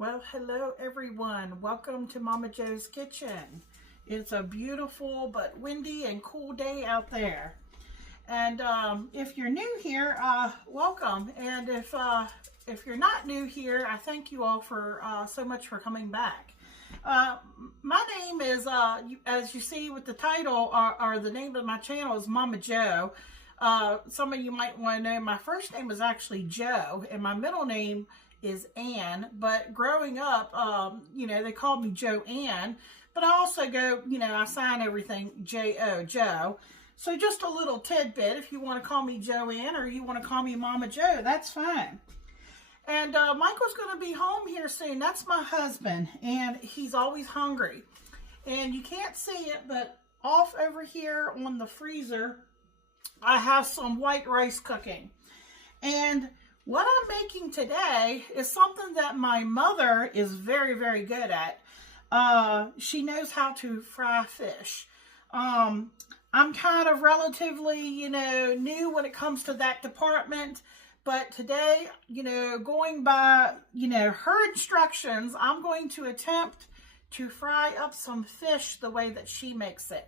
Well, hello everyone. Welcome to Momma Jo's kitchen. It's a beautiful but windy and cool day out there. And if you're new here, welcome. And if you're not new here, I thank you all for so much for coming back. My name is, as you see with the title, or the name of my channel is Momma Jo. Some of you might want to know my first name is actually Jo, and my middle name is Ann. But growing up, they called me Joanne. But I also go, I sign everything J-O, Joe. So just a little tidbit, if you want to call me Joanne or you want to call me Momma Jo, that's fine. And Michael's going to be home here soon. That's my husband, and he's always hungry. And you can't see it, but off over here on the freezer, I have some white rice cooking. And what I'm making today is something that my mother is very, very good at. She knows how to fry fish. I'm kind of relatively, new when it comes to that department. But today, going by, her instructions, I'm going to attempt to fry up some fish the way that she makes it.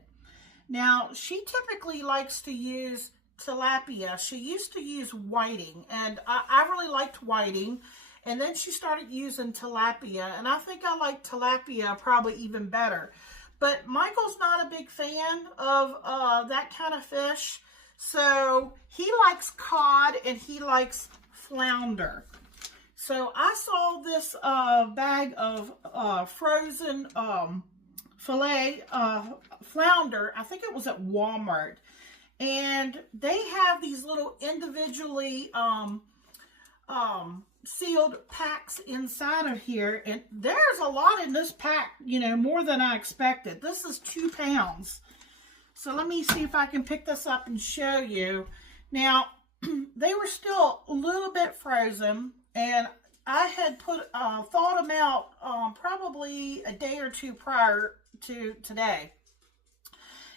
Now, she typically likes to use tilapia. She used to use whiting, and I really liked whiting. And then she started using tilapia, and I think I like tilapia probably even better. But Michael's not a big fan of that kind of fish. So he likes cod and he likes flounder. So I saw this bag of frozen filet flounder. I think it was at Walmart. And they have these little individually sealed packs inside of here. And there's a lot in this pack, more than I expected. This is 2 pounds. So let me see if I can pick this up and show you. Now, they were still a little bit frozen, and I had thawed them out probably a day or two prior to today.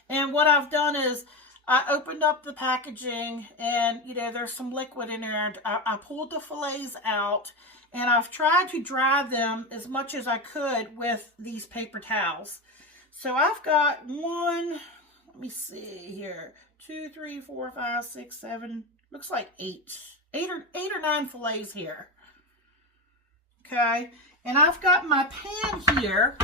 And what I've done is I opened up the packaging, and there's some liquid in there. I pulled the fillets out, and I've tried to dry them as much as I could with these paper towels. So I've got one. Let me see here. 2, 3, 4, 5, 6, 7. Looks like 8 or 9 fillets here. Okay. And I've got my pan here,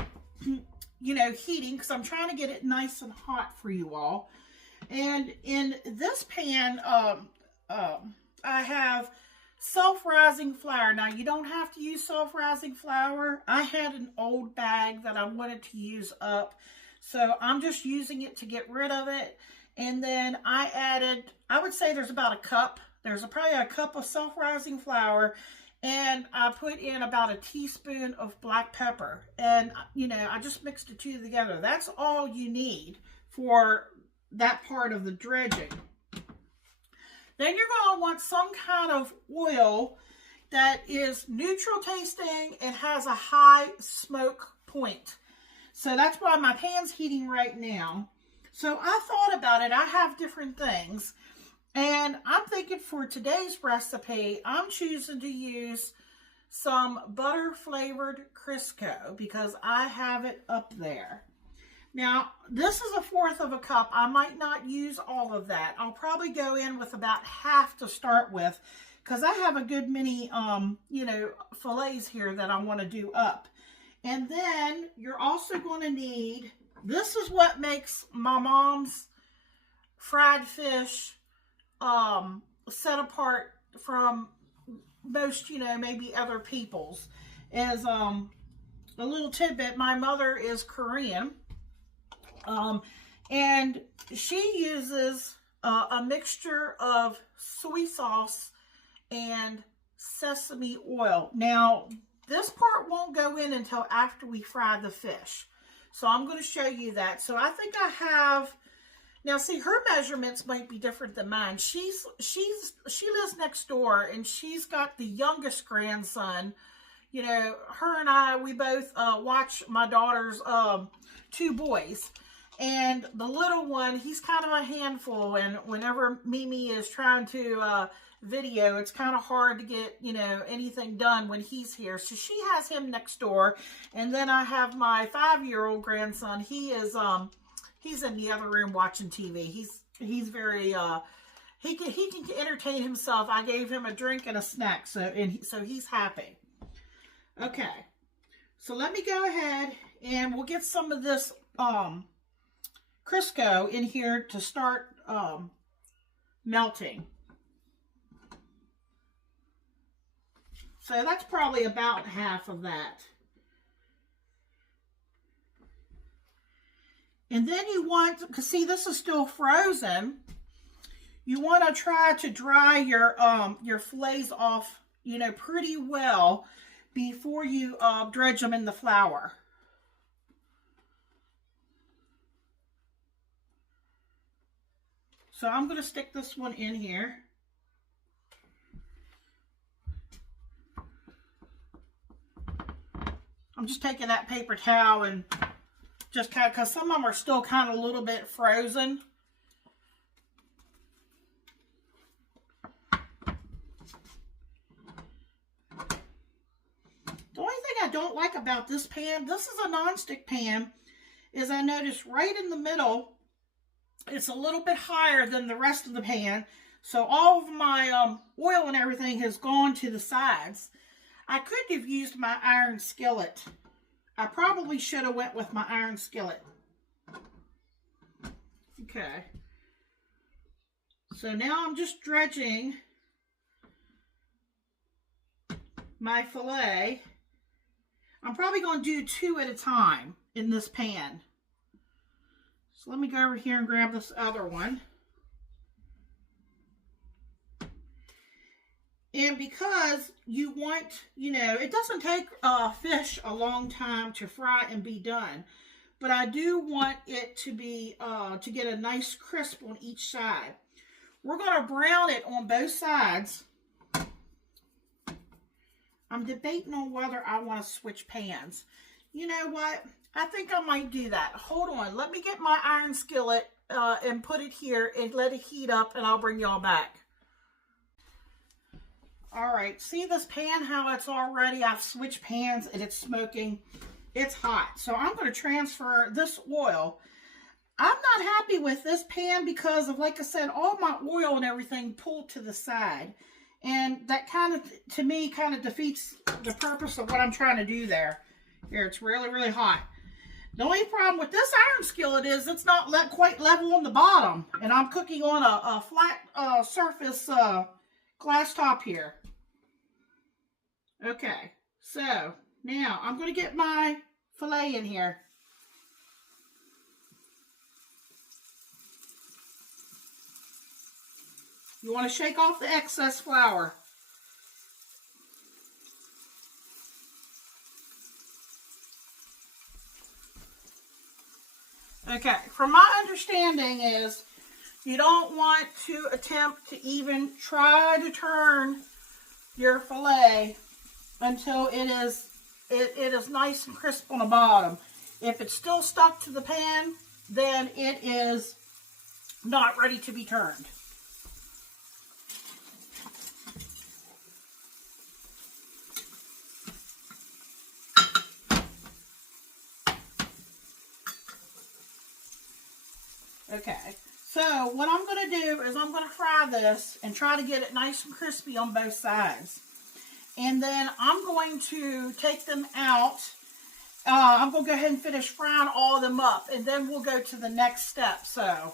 heating, because I'm trying to get it nice and hot for you all. And in this pan, I have self-rising flour. Now, you don't have to use self-rising flour. I had an old bag that I wanted to use up. So I'm just using it to get rid of it. And then I added, I would say there's about a cup. There's probably a cup of self-rising flour. And I put in about a teaspoon of black pepper. And, I just mixed the two together. That's all you need for that part of the dredging. Then you're going to want some kind of oil that is neutral tasting and has a high smoke point. So that's why my pan's heating right now. So I thought about it. I have different things. And I'm thinking for today's recipe, I'm choosing to use some butter flavored Crisco because I have it up there. Now, this is 1/4 of a cup. I might not use all of that. I'll probably go in with about half to start with because I have a good many, fillets here that I want to do up. And then you're also going to need, this is what makes my mom's fried fish set apart from most, maybe other people's. As a little tidbit, my mother is Korean. And she uses a mixture of soy sauce and sesame oil. Now, this part won't go in until after we fry the fish. So I'm going to show you that. So I think I have, now see, her measurements might be different than mine. She lives next door, and she's got the youngest grandson. Her and I, we both watch my daughter's 2 boys. And the little one, he's kind of a handful, and whenever Mimi is trying to video, it's kind of hard to get, you know, anything done when he's here. So she has him next door. And then I have my 5-year-old grandson. He is he's in the other room watching TV. He's very he can entertain himself. I gave him a drink and a snack, so he's happy. Okay. So let me go ahead and we'll get some of this Crisco in here to start melting. So that's probably about half of that. And then you want, because see, this is still frozen. You want to try to dry your fillets off, you know, pretty well before you dredge them in the flour. So I'm going to stick this one in here. I'm just taking that paper towel and just kind of, because some of them are still kind of a little bit frozen. The only thing I don't like about this pan, this is a nonstick pan, is I noticed right in the middle, it's a little bit higher than the rest of the pan. So all of my oil and everything has gone to the sides. I could have used my iron skillet. I probably should have went with my iron skillet. Okay. So now I'm just dredging my fillet. I'm probably going to do 2 at a time in this pan. So let me go over here and grab this other one. And because you want, you know, it doesn't take fish a long time to fry and be done. But I do want it to be, to get a nice crisp on each side. We're going to brown it on both sides. I'm debating on whether I want to switch pans. You know what? I think I might do that. Hold on. Let me get my iron skillet and put it here and let it heat up, and I'll bring y'all back. All right, see this pan, how it's already, I've switched pans and it's smoking. It's hot. So I'm going to transfer this oil. I'm not happy with this pan because of, like I said, all my oil and everything pulled to the side. And that kind of, to me, kind of defeats the purpose of what I'm trying to do there. Here, it's really, really hot. The only problem with this iron skillet is it's not quite level on the bottom. And I'm cooking on a flat surface glass top here. Okay, so now I'm going to get my fillet in here. You want to shake off the excess flour. Okay, from my understanding is you don't want to attempt to even try to turn your fillet until it is nice and crisp on the bottom. If it's still stuck to the pan, then it is not ready to be turned. Okay, so what I'm going to do is I'm going to fry this and try to get it nice and crispy on both sides. And then I'm going to take them out. I'm going to go ahead and finish frying all of them up. And then we'll go to the next step. So,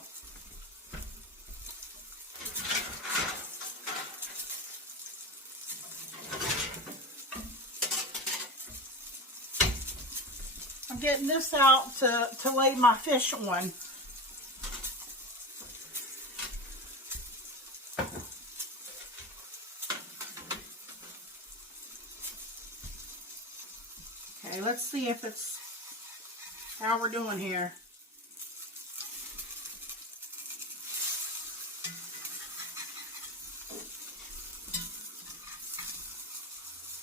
I'm getting this out to lay my fish on. Okay, let's see if it's how we're doing here.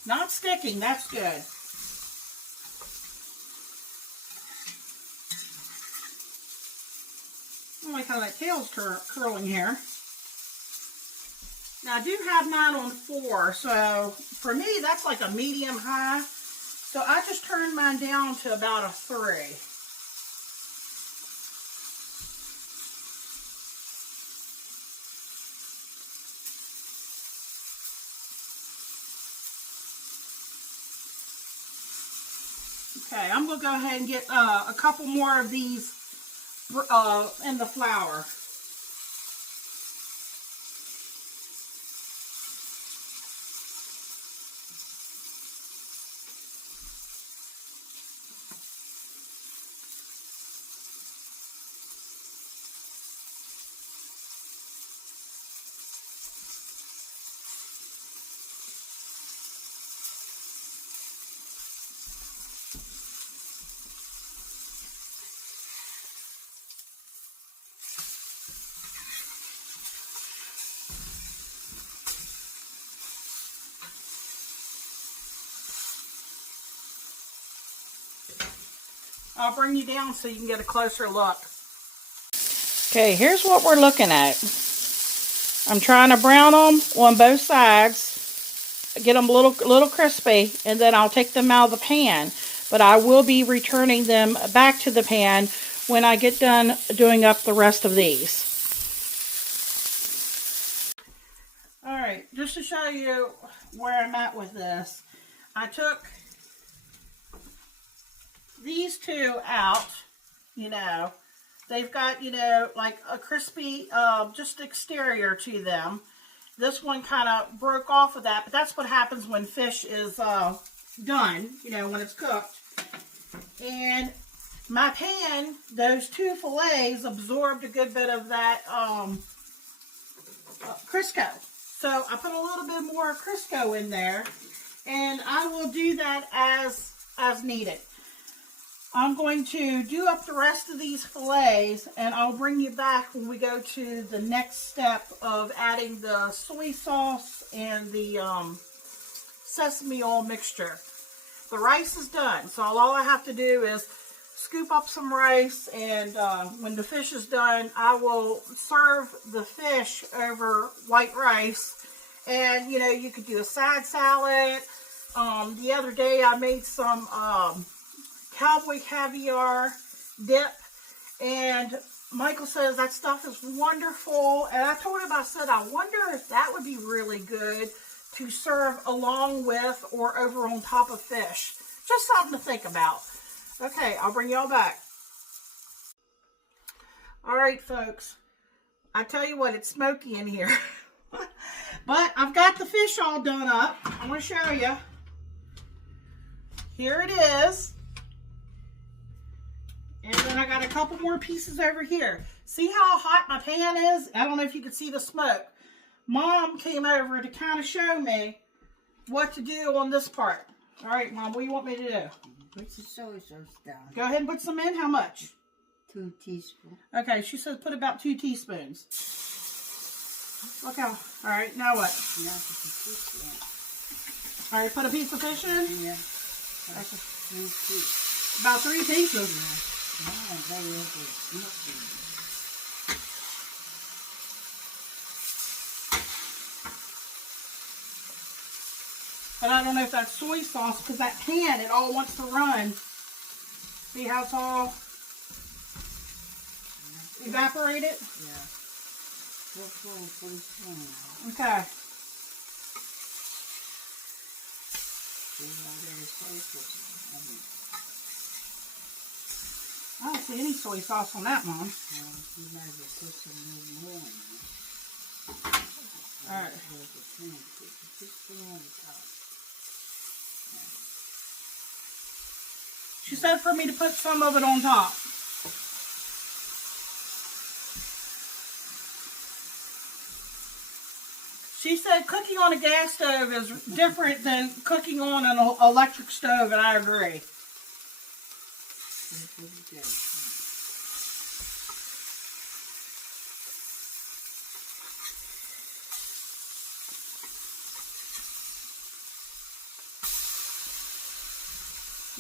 Not sticking, that's good. like how that tail's curling here. Now, I do have mine on 4, so for me, that's like a medium high. So I just turned mine down to about a 3. Okay, I'm going to go ahead and get a couple more of these in the flour. I'll bring you down so you can get a closer look. Okay, here's what we're looking at. I'm trying to brown them on both sides, get them a little crispy, and then I'll take them out of the pan. But I will be returning them back to the pan when I get done doing up the rest of these. Alright, just to show you where I'm at with this, I took these two out, you know. They've got, you know, like a crispy, just exterior to them. This one kind of broke off of that, but that's what happens when fish is done, you know, when it's cooked. And my pan, those 2 fillets absorbed a good bit of that Crisco. So I put a little bit more Crisco in there, and I will do that as needed. I'm going to do up the rest of these fillets, and I'll bring you back when we go to the next step of adding the soy sauce and the sesame oil mixture. The rice is done, so all I have to do is scoop up some rice, and when the fish is done, I will serve the fish over white rice. And, you know, you could do a side salad. The other day I made some cowboy caviar dip, and Michael says that stuff is wonderful. And I told him, I said, I wonder if that would be really good to serve along with or over on top of fish. Just something to think about. Okay, I'll bring y'all back. All right, folks. I tell you what, it's smoky in here. But I've got the fish all done up. I'm going to show you. Here it is. And then I got a couple more pieces over here. See how hot my pan is? I don't know if you can see the smoke. Mom came over to kind of show me what to do on this part. All right, Mom, what do you want me to do? Put the soy sauce down. Go ahead and put some in. How much? 2 teaspoons. Okay, she says put about 2 teaspoons. Look how. All right, now what? Now put the fish in. All right, put a piece of fish in? Yeah. Okay. 3 pieces. About 3 pieces. Yeah. Now they will be smoking. But I don't know if that's soy sauce, because that pan, it all wants to run. See how it's all evaporated? Yeah. Okay. I don't see any soy sauce on that, Mom. You might as well put some more in there. All right. She said for me to put some of it on top. She said cooking on a gas stove is different than cooking on an electric stove, and I agree.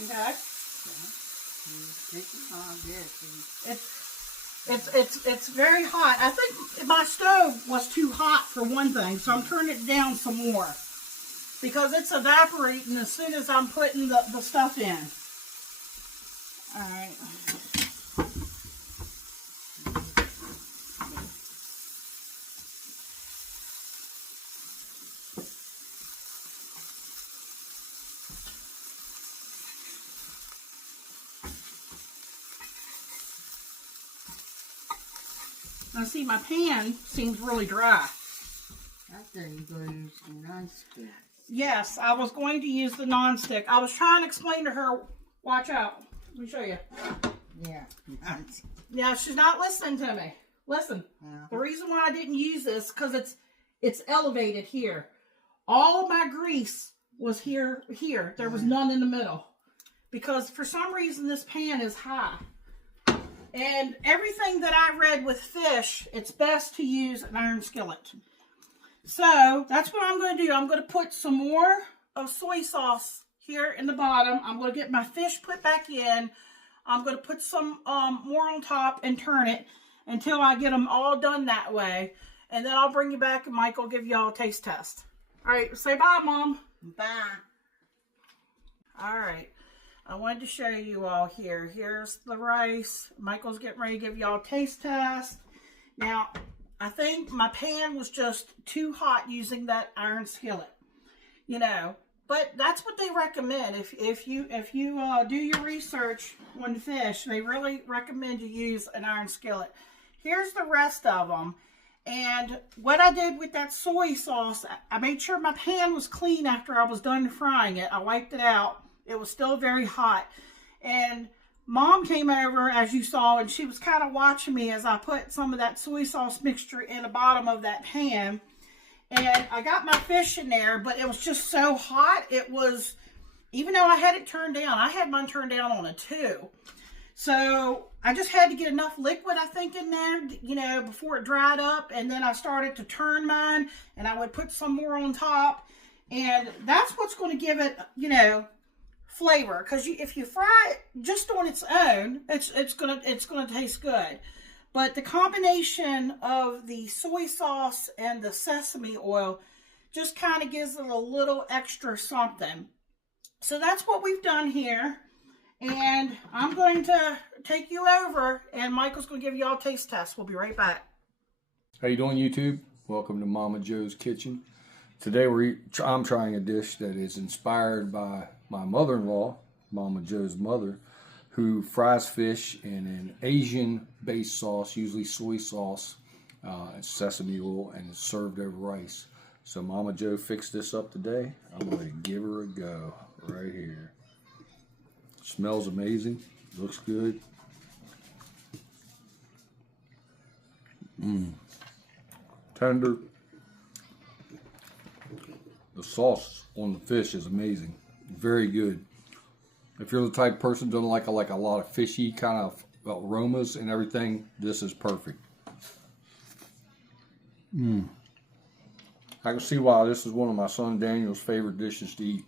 Okay. It's very hot. I think my stove was too hot for one thing, so I'm turning it down some more because it's evaporating as soon as I'm putting the stuff in. All right. Now see, my pan seems really dry. I thought you were going to use some non-stick. Yes, I was going to use the non-stick. I was trying to explain to her, watch out. Let me show you. Yeah, non-stick. Yeah, she's not listening to me. Listen, the reason why I didn't use this, because it's elevated here. All of my grease was here. There was none in the middle. Because for some reason this pan is high. And everything that I read with fish, it's best to use an iron skillet. So that's what I'm going to do. I'm going to put some more of soy sauce here in the bottom. I'm going to get my fish put back in. I'm going to put some more on top and turn it until I get them all done that way. And then I'll bring you back and Mike will give you all a taste test. All right, say bye, Mom. Bye. All right. I wanted to show you all here. Here's the rice. Michael's getting ready to give y'all a taste test. Now, I think my pan was just too hot using that iron skillet. You know, but that's what they recommend. If you do your research on fish, they really recommend you use an iron skillet. Here's the rest of them. And what I did with that soy sauce, I made sure my pan was clean after I was done frying it. I wiped it out. It was still very hot. And Mom came over, as you saw, and she was kind of watching me as I put some of that soy sauce mixture in the bottom of that pan. And I got my fish in there, but it was just so hot. It was, even though I had it turned down, I had mine turned down on a 2. So I just had to get enough liquid, I think, in there, you know, before it dried up. And then I started to turn mine, and I would put some more on top. And that's what's going to give it, you know, flavor. Because if you fry it just on its own, it's gonna taste good. But the combination of the soy sauce and the sesame oil just kind of gives it a little extra something. So that's what we've done here. And I'm going to take you over, and Michael's going to give you all a taste test. We'll be right back. How you doing, YouTube? Welcome to Momma Jo's Kitchen. Today I'm trying a dish that is inspired by my mother-in-law, Momma Jo's mother, who fries fish in an Asian-based sauce, usually soy sauce, and sesame oil, and it's served over rice. So Momma Jo fixed this up today. I'm going to give her a go right here. Smells amazing. Looks good. Tender. The sauce on the fish is amazing. Very good. If you're the type of person who doesn't like a lot of fishy kind of aromas and everything, this is perfect. I can see why this is one of my son Daniel's favorite dishes to eat.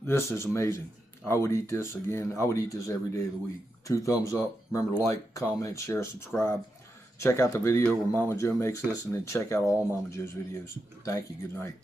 This is amazing. I would eat this again. I would eat this every day of the week. 2 thumbs up. Remember to like, comment, share, subscribe. Check out the video where Momma Jo makes this, and then check out all Momma Jo's videos. Thank you. Good night.